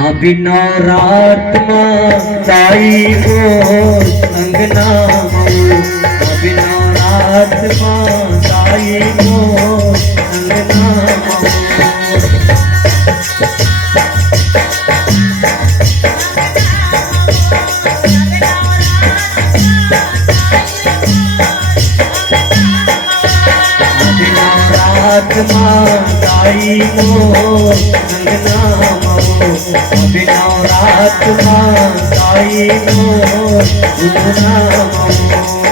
अभिनवरात माई मोर अंगना अभिनवरात माई मोर अंगना अभिनवरात माई मोर अंगना अभिनवरात माई मोर अंगना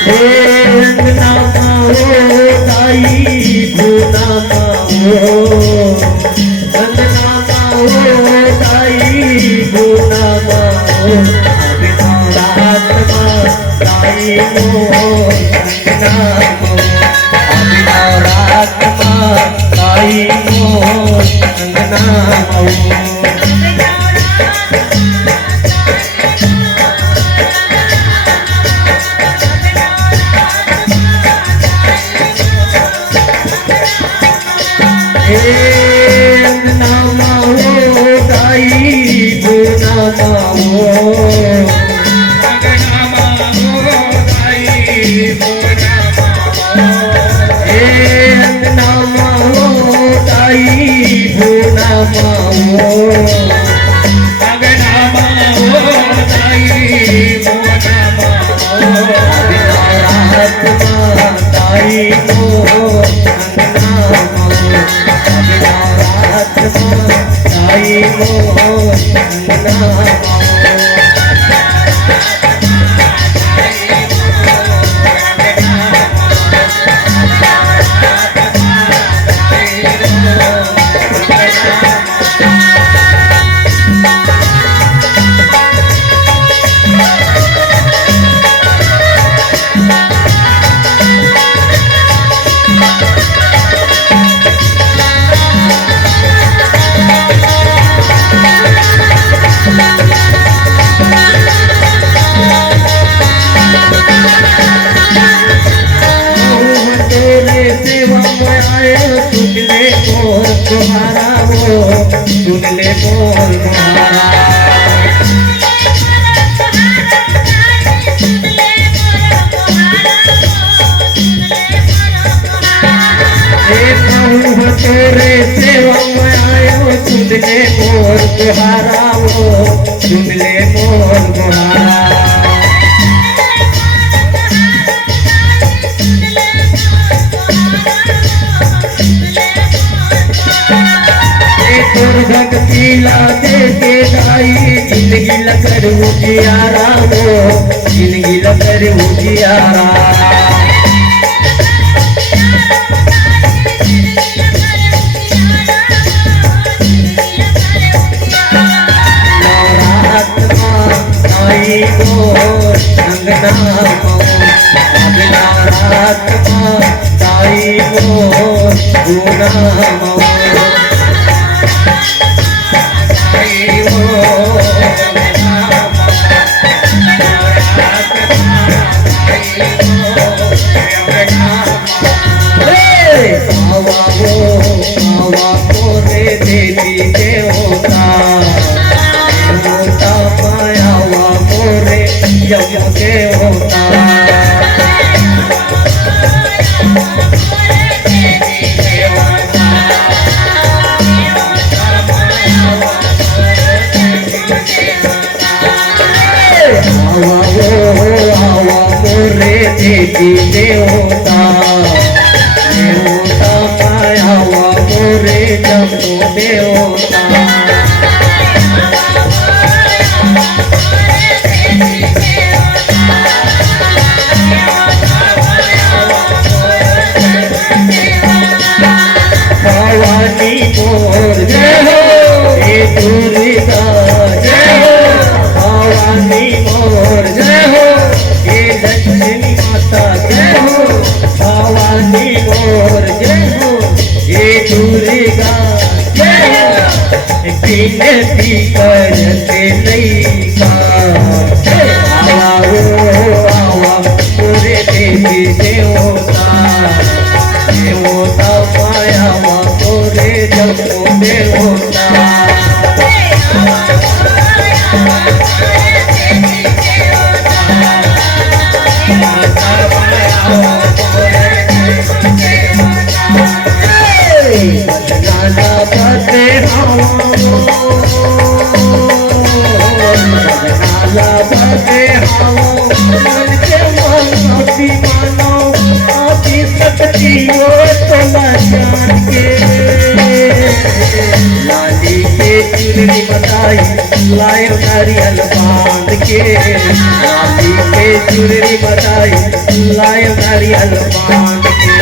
अंगना माओ ताई भूना माओ अंगना माओ ताई भूना माओ अभिनवरात माई मोर अंगना अभिनवरात माई मोर अंगना अंगना माओ ताई भूना माओ अंगना माओ ताई भूना माओ अंगना माओ ताई भूना माओ अंगना माओ ताई भूना माओ अभिनवरात माई मोर अंगना अभिनवरात माई मोर अंगना तुम्हारा वो सुन ले बोल तुम्हारा तेरे सेवा में आयो सुन ले बोल तुम्हारा वो सुन ले बोल तुम्हारा भक्ति ला दे के दाई जिंदगी लकर उजियारा वो जिंदगी लकर उजियारा नवरात माई मोर अंगना अभिनवरात माई मोर अंगना देवी देवता देवता माया मोरे जमो देवता भवानी मोर जय हो हे दुर्गा जय हो भवानी मोर जय हो हे लक्ष्मी माता जय हो लाली के चुनरी बताई लायो नारियल बांध के, लाली के चुनरी बताई लायो नारियल बांध के।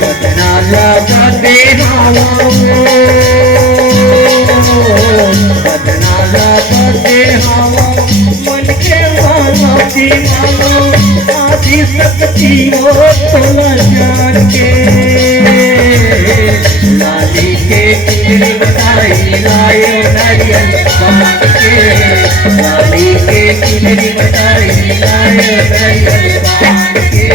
बदना लगा दे बदना लगा दे मन के मानती मानो आदि सकती हो तोला जान के। लाली के चुनरी बताई लायो नारियल बांध के, लाली के चुनरी बताई लायो नारियल बांध के,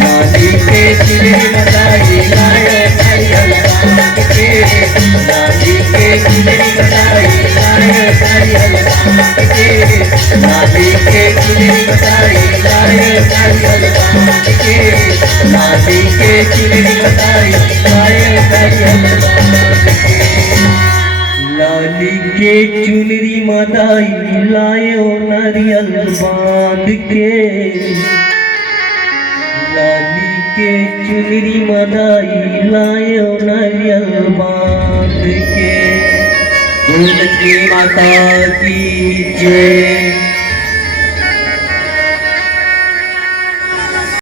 लाली के चुनरी बताई लायो नारियल बांध के, लाली के चुनरी बताई लायो नारियल बांध के, लाली के चुनरी बताई लायो नारियल बांध के, लाली के चुनरी बताई लायो नारियल बांध के। लाली के चुनरी बताई लायो नारियल बांध के, लाली के चुनरी मदाई लायो नारियल बांध के। लक्ष्मी माता की जय।